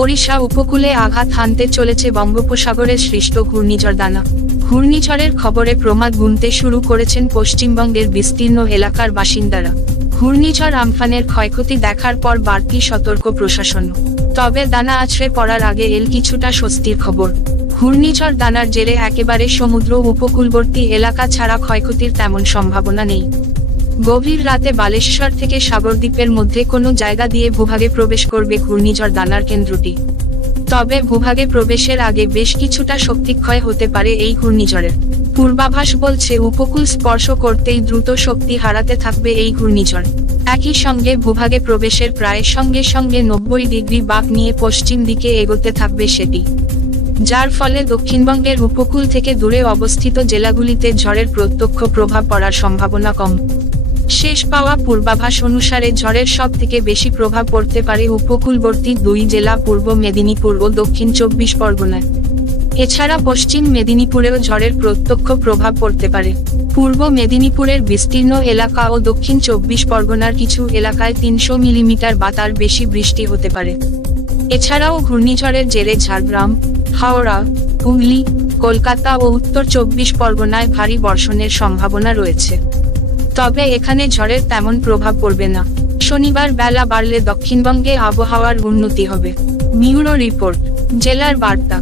ওড়িশা উপকূলে আঘাত হানতে চলেছে বঙ্গোপসাগরের সৃষ্ট ঘূর্ণিঝড় দানা ঘূর্ণিঝড়ের খবরে প্রমাদ গুনতে শুরু করেছেন পশ্চিমবঙ্গের বিস্তীর্ণ এলাকার বাসিন্দারা। ঘূর্ণিঝড় আমফানের ক্ষয়ক্ষতি দেখার পর বাড়তি সতর্ক প্রশাসন তবে দানা আছড়ে পড়ার আগে এল কিছুটা স্বস্তির খবর। ঘূর্ণিঝড় দানার জেরে একেবারে সমুদ্র উপকূলবর্তী এলাকা ছাড়া ক্ষয়ক্ষতির তেমন সম্ভাবনা নেই। গভীর রাতে বালেশ্বর থেকে সাগরদ্বীপের মধ্যে কোনো জায়গা দিয়ে ভূভাগে প্রবেশ করবে ঘূর্ণিঝড় দানার কেন্দ্রটি। তবে ভূভাগে প্রবেশের আগে বেশ কিছুটা শক্তিক্ষয় হতে পারে এই ঘূর্ণিঝড়ের। পূর্বাভাস বলছে উপকূল স্পর্শ করতেই দ্রুত শক্তি হারাতে থাকবে এই ঘূর্ণিঝড়। একই সঙ্গে ভূভাগে প্রবেশের প্রায় সঙ্গে সঙ্গে নব্বই ডিগ্রি বাঁক নিয়ে পশ্চিম দিকে এগোতে থাকবে সেটি। যার ফলে দক্ষিণবঙ্গের উপকূল থেকে দূরে অবস্থিত জেলাগুলিতে ঝড়ের প্রত্যক্ষ প্রভাব পড়ার সম্ভাবনা কম। শেষ পাওয়া পূর্বাভাস অনুসারে ঝড়ের সব থেকে বেশি প্রভাব পড়তে পারে উপকূলবর্তী দুই জেলা পূর্ব মেদিনীপুর ও দক্ষিণ চব্বিশ পরগনায়। এছাড়া পশ্চিম মেদিনীপুরেও ঝড়ের প্রত্যক্ষ প্রভাব পড়তে পারে। পূর্ব মেদিনীপুরের বিস্তীর্ণ এলাকা ও দক্ষিণ চব্বিশ পরগনার কিছু এলাকায় তিনশো মিলিমিটার বা তার বেশি বৃষ্টি হতে পারে। এছাড়াও ঘূর্ণিঝড়ের জেরে ঝাড়গ্রাম, হাওড়া, হুগলি, কলকাতা ও উত্তর চব্বিশ পরগনায় ভারী বর্ষণের সম্ভাবনা রয়েছে। তবে এখানে ঝড়ের তেমন প্রভাব পড়বে না। শনিবার বেলা বাড়লে দক্ষিণবঙ্গে আবহাওয়ার উন্নতি হবে। মিউরো রিপোর্ট, জেলার বার্তা।